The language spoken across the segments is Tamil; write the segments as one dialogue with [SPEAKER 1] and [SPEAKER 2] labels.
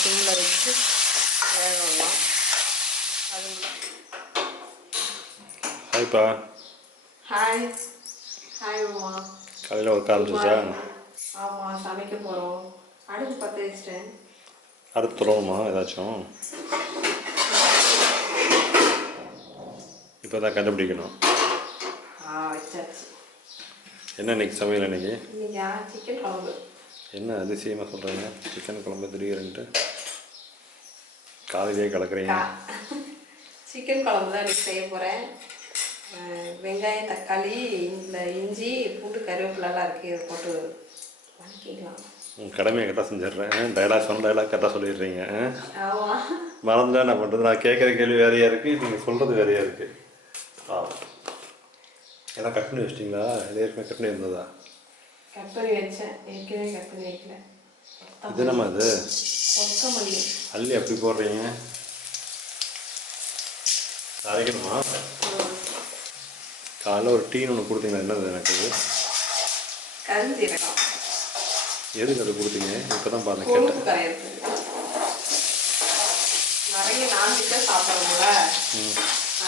[SPEAKER 1] சிம்மில் வச்சு வேக விடலாம் அதுக்குள்ள
[SPEAKER 2] ஹாய்ப்பா.
[SPEAKER 1] ஹாய். ஹாய் உமா.
[SPEAKER 2] காலையில் ஒர்க் ஆரம்பிச்சிச்சா
[SPEAKER 1] ஆமாம் சமைக்க போகிறோம் அடுப்பு பற்ற வச்சிட்டேன்.
[SPEAKER 2] அடுத்து தொடருமா ஏதாச்சும்? இப்போ தான் கண்டுபிடிக்கணும் என்ன இன்னைக்கு சமையல் இன்னைக்கு?
[SPEAKER 1] இன்னைக்கா சிக்கன் குழம்பு.
[SPEAKER 2] என்ன அதிசயமாக சொல்கிறீங்க சிக்கன் குழம்பு திடீர்னுட்டு காலையிலேயே கலக்குறீங்க.
[SPEAKER 1] சிக்கன் குழம்பு தான் இன்னைக்கு செய்ய போகிறேன் வெங்காயம் தக்காளி இந்த இஞ்சி பூண்டு கருவேப்பிலெல்லாம் இருக்குது இதை போட்டு வதக்கிக்கலாம்.
[SPEAKER 2] உங்கள் கடமையை கரெக்டாக செஞ்சிடுறேன். டைலாக் சொன்ன டைலாக் கரெக்டாக சொல்லிடுறீங்க. மறந்துட்டா என்ன பண்ணுறது நான் கேட்குற கேள்வி வேறையாக இருக்குது நீங்கள் சொல்கிறது வேறையாக இருக்குது ஆ எல்லாம் கட் பண்ணி வச்சிட்டிங்களா? இது ஏற்கனவே கட் பண்ணி இருந்ததா
[SPEAKER 1] கட் பண்ணி வச்சேன். ஏற்கனவே கட் பண்ணி வைக்கல.
[SPEAKER 2] இது இது?
[SPEAKER 1] கொத்தமல்லி
[SPEAKER 2] அள்ளி அப்படி போடுறீங்க? அரைக்கணுமா. காலைல ஒரு டீன்னு ஒன்று கொடுத்தீங்களா? என்னது எனக்கு?
[SPEAKER 1] கருஞ்சீரகம்.
[SPEAKER 2] எதுக்கு அது கொடுத்தீங்க? இப்போ தான் பார்த்தேன் கேட்டேன்
[SPEAKER 1] நிறைய நான்வெஜ்ஜாக சாப்பிட்றோம்ல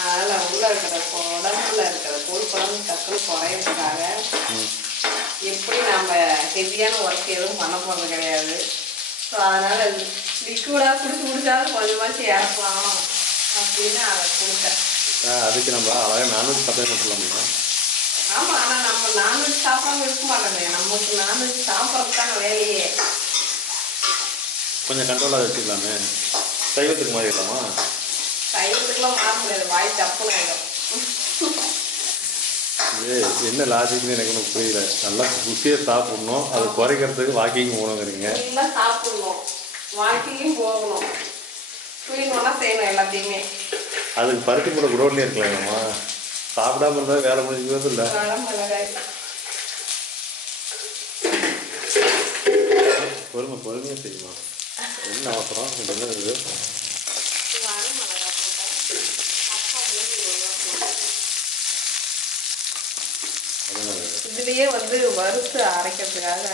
[SPEAKER 1] அதில் உள்ள இருக்கிற உடம்புல இருக்கிற கொழுப்பெல்லாம் டக்குனு குறையிறதுக்காக எப்படி நம்ம ஹெவியான ஒர்க் எதுவும் பண்ண போகிறது கிடையாது. ஸோ அதனால் லிக்விடாக குடிச்சு குடிச்சாலும் கொஞ்சமாச்சு இறக்கலாம் அப்படின்னு அதை கொடுத்தேன்.
[SPEAKER 2] அதுக்கு நம்ம அழகாக நான்வெஜ் சாப்பிட்டே மட்டும்
[SPEAKER 1] ஆமாம் ஆனால் நம்ம நான்வெஜ் சாப்பிடாம இருக்க மாட்டோமே. நமக்கு நான்வெஜ் சாப்பிட்றதுக்கான வேலையே.
[SPEAKER 2] கொஞ்சம் கண்ட்ரோலாக வச்சுக்கலாமே. சைவத்துக்கு மாறிடலாமா?
[SPEAKER 1] சைவத்துக்குலாம் மாற முடியாது. வாய் தப்புன்னு ஆகிடும்
[SPEAKER 2] இது என்ன லாஜிக்னு எனக்கு ஒன்றும் புரியல. நல்லா ருசியாக சாப்பிட்ணும். அது குறைக்கிறதுக்கு வாக்கிங் போகணுங்கிறீங்க.
[SPEAKER 1] எல்லாம் சாப்பிடணும். வாக்கிங்கும் போகணும். தூய்மையாக செய்யணும் எல்லாத்தையுமே.
[SPEAKER 2] அதுக்கு பருத்தி மூட குடோன்லேயே இருக்கலாங்கம்மா சாப்பிடாம இருந்தால் வேலை முடிஞ்சுக்கிறது இல்லை. பொறுமை பொறுமையாக செய்யுமா? என்ன அவசரம்? என்ன இது?
[SPEAKER 1] இதுலயே வந்து வறுத்து அரைக்கிறதுக்காக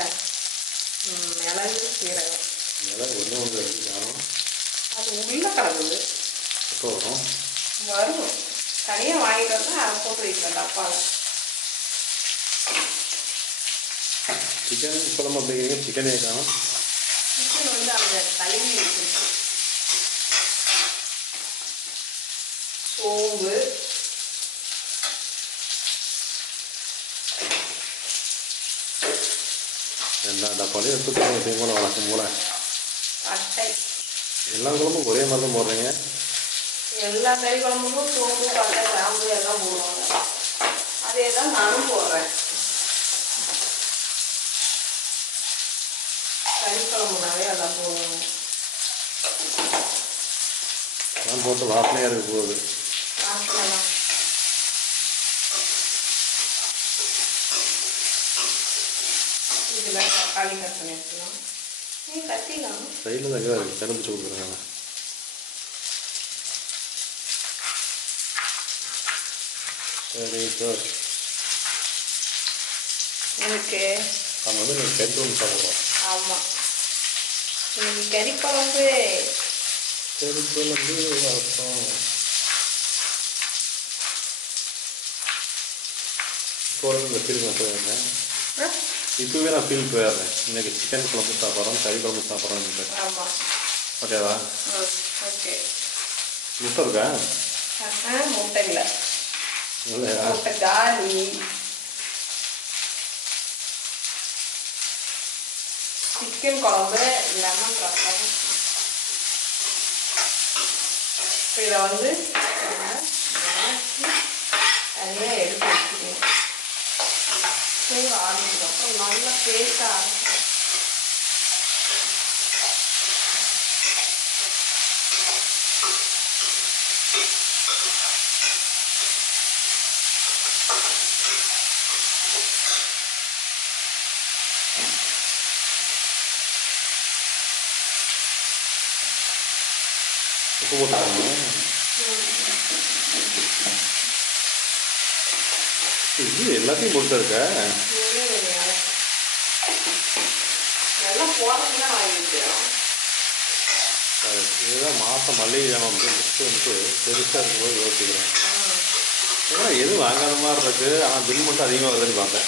[SPEAKER 1] மிளகு சீரகம்.
[SPEAKER 2] இதெல்லாம் ஒன்று ஒன்று
[SPEAKER 1] அது உள்ள கலக்குது
[SPEAKER 2] எப்போ வரும்?
[SPEAKER 1] வரும் தனியாக வாங்கிட்டு வந்து அதை போட்டு வைக்கலாம் டப்பாவில்
[SPEAKER 2] சிக்கன் குழம்பு அப்படிங்கிறீங்க சிக்கனே காணும்.
[SPEAKER 1] சிக்கன் வந்து அந்த கழுவி வச்சிருக்கு. சோம்பு.
[SPEAKER 2] எல்லா டப்பாலையும் எடுத்து போடுங்க எப்பயும் போல வழக்கம் போல. எல்லா குழம்பும் ஒரே மாதிரி தான் போடுறீங்க?
[SPEAKER 1] எல்லா கறி குழம்புக்கும் சோம்பு பட்டை கிராம்பு எல்லாம் போடுவாங்க. அதே தான் நானும் போடுறேன். கறி குழம்புனாவே எல்லாம் போடுவாங்க.
[SPEAKER 2] போட்டு வாசனையாக இருக்க போகுது
[SPEAKER 1] இதில் தக்காளி கட் பண்ணி வச்சுக்கலாம் நீ கத்திக்கலாம்
[SPEAKER 2] சைடில் தான் இருக்குது திறந்துச்சு கொடுக்குறாங்க சரி சார்
[SPEAKER 1] எனக்கு
[SPEAKER 2] நம்ம வந்து நீங்கள் குழம்பு சாப்பிட்றோம்
[SPEAKER 1] ஆமாம் இன்னைக்கு கறி குழம்பு.
[SPEAKER 2] கறி குழம்பு வந்து இந்த ஃபீல் நான் போயிருந்தேன்? இப்போவே நான் ஃபீல் போயிடுறேன் இன்னைக்கு சிக்கன் குழம்பு சாப்பிட்றோம் கறி குழம்பு சாப்பிட்றோம்னு ஓகேவா
[SPEAKER 1] ஓகே
[SPEAKER 2] முட்டை இருக்கா
[SPEAKER 1] ஆ முட்டை இல்லை முட்டை காலி சிக்கன் குழம்பு லெமன் ரசம் இதை வந்து தனியாக எடுத்து வச்சுக்கணும் சூடு ஆனதுக்கப்புறம் நல்லா பேஸ்ட்டாக ஆரம்பிச்சிடும்
[SPEAKER 2] உப்பு போட்டுக்கோங்க இது எல்லாத்தையும் போட்டு இருக்க இதுதான் மாதம் மல்லிகை ஜாமான் லிஸ்ட்டு வந்து பெருசாக இருக்கும்போது யோசிக்கிறேன். ஏன்னா எதுவும் வாங்காத மாதிரி இருக்கு? ஆனால் பில் மட்டும் அதிகமாக வருதுன்னு பார்த்தேன்.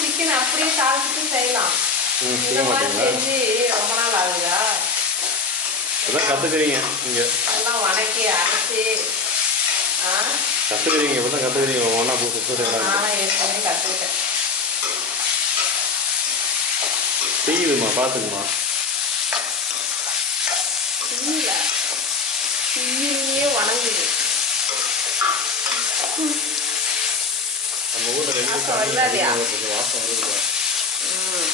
[SPEAKER 1] சிக்கன் அப்படியே தாளிச்சுட்டு செய்யலாம். இந்த
[SPEAKER 2] செய்ய
[SPEAKER 1] மாதிரி செஞ்சு ரொம்ப நாள் ஆகுதா?
[SPEAKER 2] இப்போதான் கற்றுக்குறீங்க நீங்கள்
[SPEAKER 1] வணக்கி அரைச்சி ஆ
[SPEAKER 2] கற்றுக்குறீங்க இப்போ தான் கற்றுக்குறீங்க ஒன்றா
[SPEAKER 1] ஏற்கனவே கற்றுக்கிட்டேன்
[SPEAKER 2] செய்யுதுமா பார்த்துக்குமா
[SPEAKER 1] தீயிலேயே வணங்குது.
[SPEAKER 2] நம்ம ஊரில்?
[SPEAKER 1] வாசம்
[SPEAKER 2] வருதுப்பா.
[SPEAKER 1] ம்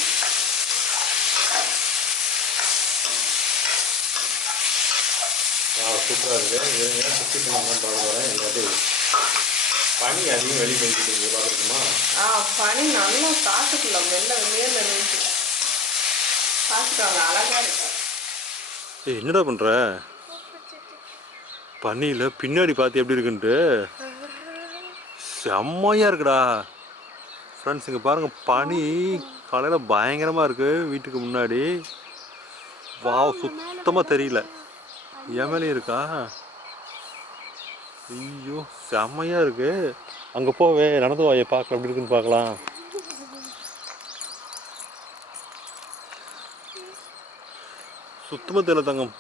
[SPEAKER 2] ஆ சூப்பராக இருக்குது இருங்க சுற்றி பண்ணி பார்க்க போகிறேன் இல்லாட்டி பனி அதிகம் வெளியே பெஞ்சிட்டு இருக்கு. பார்த்துருக்குமா
[SPEAKER 1] ஆ பனி நல்லா காட்டுக்குள்ள மெல்ல வெளியே இருந்துச்சு பார்த்துக்கோங்க அழகா இருக்கு.
[SPEAKER 2] ஏய் என்னடா பண்ணுற பனியில் பின்னாடி பார்த்து எப்படி இருக்குன்ட்டு. செம்மையாக இருக்குடா. ஃப்ரெண்ட்ஸ் இங்கே பாருங்கள் பனி காலையில் பயங்கரமாக இருக்குது வீட்டுக்கு முன்னாடி. வாவ் சுத்தமாக தெரியல. எமலி இருக்கா? ஐயோ செம்மையாக இருக்கு. அங்கே போவே நடந்து வாயை பார்க்கலாம் எப்படி இருக்குன்னு பார்க்கலாம். சுத்தமாக தெரியல தங்கம்.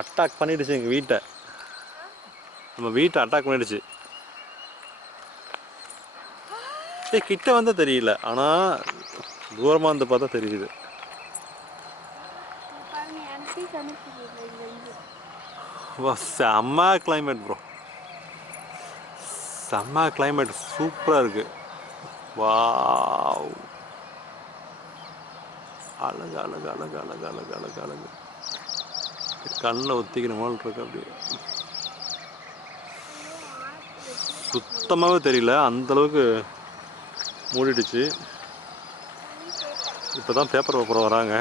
[SPEAKER 2] அட்டாக் பண்ணிடுச்சு எங்கள் வீட்டை. நம்ம வீட்டை அட்டாக் பண்ணிடுச்சு. ஏய் கிட்ட வந்தால் தெரியல. ஆனால் தூரமாக வந்து பார்த்தா தெரியுது
[SPEAKER 3] பாருங்க எனக்கு கணக்கு இருந்து
[SPEAKER 2] வா செம்ம கிளைமேட் ப்ரோ செம்ம கிளைமேட் சூப்பராக இருக்கு. வாவ். அழகு அழகு அழகு அழகு அழகு அழகு அழகு. கண்ணில் ஒத்திக்கிற மாதிரி இருக்கு அப்படியே. சுத்தமாகவே தெரியல அந்த அளவுக்கு மூடிடுச்சு. இப்போ தான் பேப்பர் பேப்பர் வராங்க.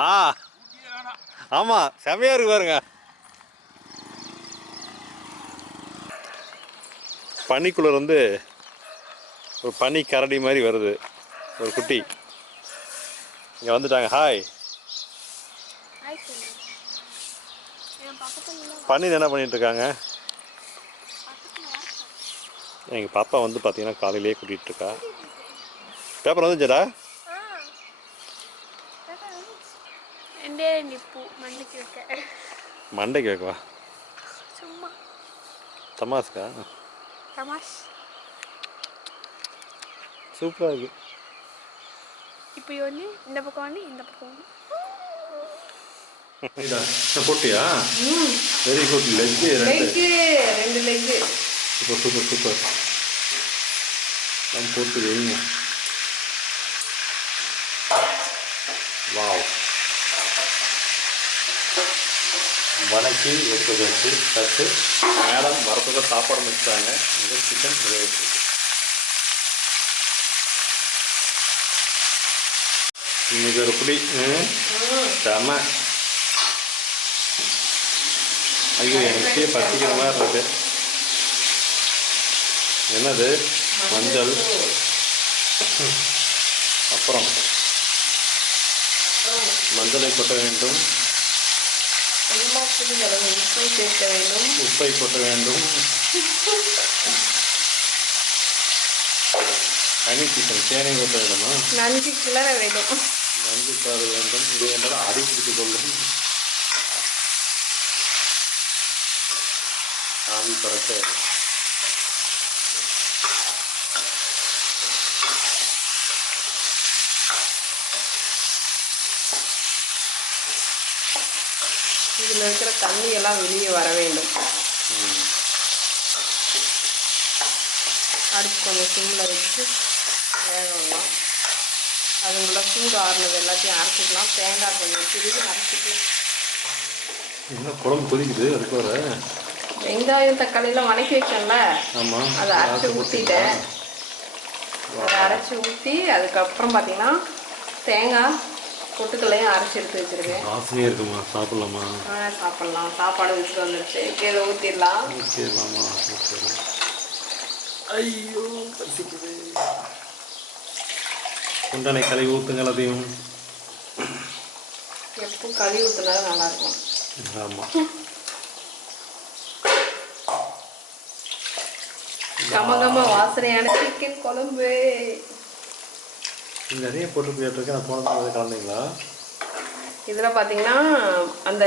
[SPEAKER 2] ஆ. ஆமாம் செமையாக இருக்கு பாருங்க. பனிக்குள்ளர் வந்து ஒரு பனி கரடி மாதிரி வருது. ஒரு குட்டி. இங்கே வந்துட்டாங்க. ஹாய்
[SPEAKER 3] ஹாய் சொல்லு என் பக்கத்துல உள்ள
[SPEAKER 2] பனி என்ன பண்ணிட்டு இருக்காங்க? எங்கள் பாப்பா வந்து பார்த்தீங்கன்னா காலையிலேயே கூட்டிகிட்டு இருக்கா. பேப்பர் வந்துச்சடா?
[SPEAKER 3] ரெண்டே ரெண்டு பூ மண்ணுக்கு வைக்க
[SPEAKER 2] மண்டைக்கு வைக்கவா
[SPEAKER 3] சும்மா
[SPEAKER 2] தமாஸ்கா
[SPEAKER 3] தமாஷ்
[SPEAKER 2] சூப்பராக இருக்கு
[SPEAKER 3] இப்போ ஒன்று இந்த பக்கம் ஒன்று இந்த பக்கம் ஒன்று
[SPEAKER 2] போட்டியா வெரி குட் லெக்கு ரெண்டு
[SPEAKER 1] லெக்கு
[SPEAKER 2] சூப்பர் சூப்பர் சூப்பர் போட்டு வைங்க வாவ் வணக்கி எடுத்து வச்சு தட்டு. மேடம் வரத்துக்கு சாப்பாடு முடிச்சிட்டாங்க. இந்த சிக்கன் இருக்கு. இன்னைக்கு ஒரு புடி செம. ஐயோ எனக்கே பசிக்கிற மாதிரி இருக்கு. என்னது? மஞ்சள். அப்புறம். மஞ்சளை கொட்ட வேண்டும்.
[SPEAKER 1] உப்பு சேர்க்க வேண்டும்.
[SPEAKER 2] உப்பை கொட்ட வேண்டும். சிக்கன் தேனை கொட்ட வேண்டுமா?
[SPEAKER 1] நஞ்சு கிளற வேண்டும்.
[SPEAKER 2] நன்றி சாறு வேண்டும். இது என்றால் அடி பிடித்துக் கொள்ளும். ஆவி பறக்க
[SPEAKER 1] இதில் இருக்கிற தண்ணி எல்லாம் வெளியே வர வேண்டும். அடுப்பு கொஞ்சம் சிம்மில் வச்சு வேக விடலாம் அதுக்குள்ள சூடு ஆறுனது எல்லாத்தையும் அரைச்சிக்கலாம். தேங்காய் கொஞ்சம் திருவி அரைச்சிக்கலாம்
[SPEAKER 2] என்ன குழம்பு கொதிக்குது? அதுக்கு வர
[SPEAKER 1] வெங்காயம் தக்காளியெல்லாம் வணக்கி
[SPEAKER 2] ஆமாம்
[SPEAKER 1] அதை அரைச்சி ஊற்றிட்டேன் அதை அரைச்சி ஊற்றி அதுக்கப்புறம் பார்த்தீங்கன்னா தேங்காய் பொட்டுக்கல்லையும் அரைச்சி எடுத்து வச்சுருக்கேன்.
[SPEAKER 2] ஆசையாக இருக்குமா? சாப்பிட்லாமா?
[SPEAKER 1] ஆ, சாப்பிட்லாம். சாப்பாடு வச்சுட்டு வந்துருச்சு. கீழே ஊற்றிடலாம்
[SPEAKER 2] ஊற்றிடலாமா ஐயோ பசிக்குது. குண்டனை கழுவி ஊற்றுங்க எல்லாத்தையும்
[SPEAKER 1] எப்போ கழுவி ஊற்றினாலும் நல்லாயிருக்கும்.
[SPEAKER 2] ஆமாம்
[SPEAKER 1] கமகம வாசனையான சிக்கன் குழம்பு.
[SPEAKER 2] நிறைய போட்டு போயிட்டுருக்கு. நான் கலந்தீங்களா?
[SPEAKER 1] இதில் பார்த்தீங்கன்னா அந்த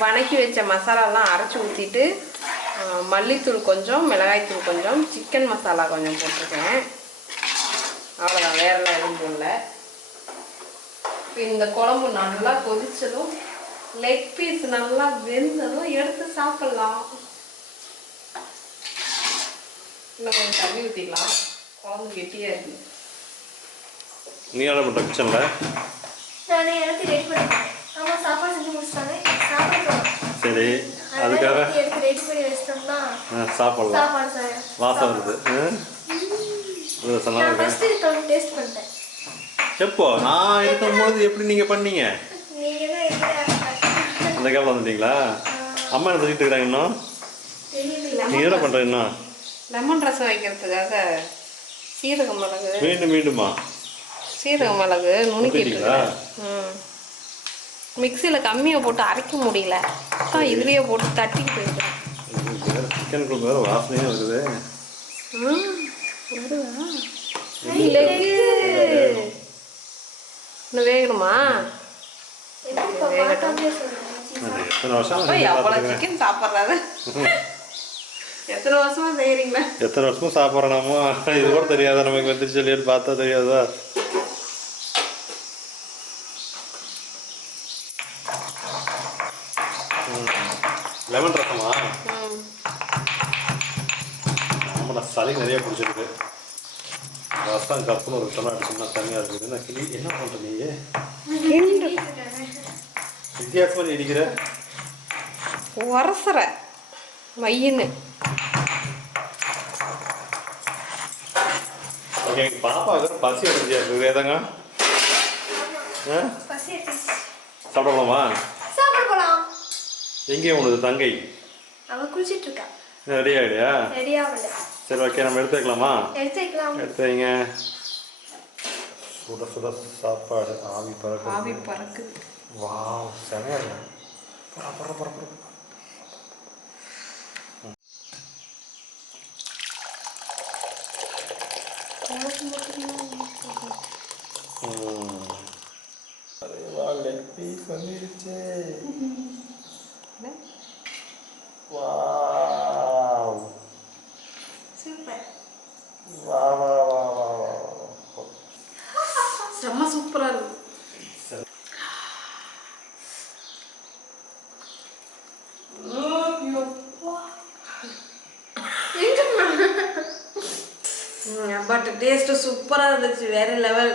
[SPEAKER 1] வணக்கி வச்ச மசாலாலாம் அரைச்சி ஊற்றிட்டு மல்லித்தூள் கொஞ்சம் மிளகாய்த்தூள் கொஞ்சம் சிக்கன் மசாலா கொஞ்சம் போட்டிருக்கேன். அவ்வளோதான் வேறெல்லாம் எதுவும் போடல. இந்த குழம்பு நல்லா கொதிச்சதும் லெக் பீஸ் நல்லா வெந்ததும் எடுத்து சாப்பிட்லாம். இன்னும் கொஞ்சம் தண்ணி ஊற்றிக்கலாம் குழம்பு கெட்டியாக இருக்குது
[SPEAKER 2] நீ என்ன பண்ணுற கிச்சனில்
[SPEAKER 4] நானே எனக்கு ரெடி பண்ணிட்டேன். அம்மா சாப்பாடு செஞ்சு முடிச்சிட்டாங்க. சாப்பிட போறோம்.
[SPEAKER 2] சரி அதுக்காக? சாப்பிடலாம். வாசம் வருது. எப்போ? நான் இருக்கும்போது எப்படி நீங்கள் பண்ணீங்க? அந்த கேப்பில் வந்துட்டீங்களா? அம்மா என்ன செஞ்சுட்டு இருக்கிறாங்க இன்னும்? நீங்கள் என்ன பண்ணுற இன்னும்?
[SPEAKER 1] லெமன் ரசம் வைக்கிறதுக்காக சீரக மிளகு
[SPEAKER 2] மீண்டும் மீண்டுமா?
[SPEAKER 1] சீரக மிளகு நுணுக்கிட்டு? இருக்கேன். ம். மிக்சியில் கம்மியாக போட்டு அரைக்க முடியல. அதான் இதுலேயே போட்டு தட்டிட்டு போயிருக்கேன்
[SPEAKER 2] சிக்கன் குழம்பு வேறு வாசனையாக இருக்குது
[SPEAKER 1] இன்னும் வேகணுமா
[SPEAKER 2] வருஷம்
[SPEAKER 1] எவ்வளோ சிக்கன் சாப்பிட்றாரு எத்தனை வருஷமா செய்கிறீங்களா
[SPEAKER 2] எத்தனை வருஷமும் சாப்பிட்றோமோ இது கூட தெரியாதா? நமக்கு வந்து சொல்லிட்டு பார்த்தா தெரியாதா? லெமன் ரசமா? ஆமாம் சளி நிறைய பிடிச்சிருக்கு. ரசம் கப்புன்னு ஒரு சொன்னா அடிச்சோம்னா தனியாக இருக்குது. நான் கிளி என்ன பண்ணுற நீ? வித்தியாசமாக நீ அடிக்கிற
[SPEAKER 1] உரசுற மையின்னு.
[SPEAKER 2] ஓகே எங்கள் பாப்பாவுக்கு பசி அடைஞ்சியா இருக்குது ஏதாங்க ஆ
[SPEAKER 4] பசி எடுத்துச்சு.
[SPEAKER 2] சாப்பிட போலாமா
[SPEAKER 4] சாப்பிட போலாம்
[SPEAKER 2] எங்கே உனது தங்கை?
[SPEAKER 4] அவ குளிச்சிட்டு இருக்கா
[SPEAKER 2] ரெடி ஆகிடுயா
[SPEAKER 4] ரெடி ஆகல.
[SPEAKER 2] சரி ஓகே நம்ம எடுத்து வைக்கலாமா?
[SPEAKER 4] எடுத்து வைக்கலாம்.
[SPEAKER 2] எடுத்து வைங்க. சுட சுட சாப்பாடு. ஆவி பறக்க
[SPEAKER 1] ஆவி பறக்குது.
[SPEAKER 2] வாவ் செமையா இருக்கு. பர பர பர பர லெக் பீஸ் வந்துருச்சு வாவ்
[SPEAKER 4] சூப்பர்
[SPEAKER 2] வா வா வா வா வா வா
[SPEAKER 1] செம்ம சூப்பராக இருக்கு பட் டேஸ்ட்டு சூப்பராக இருந்துச்சு. வேறு லெவல்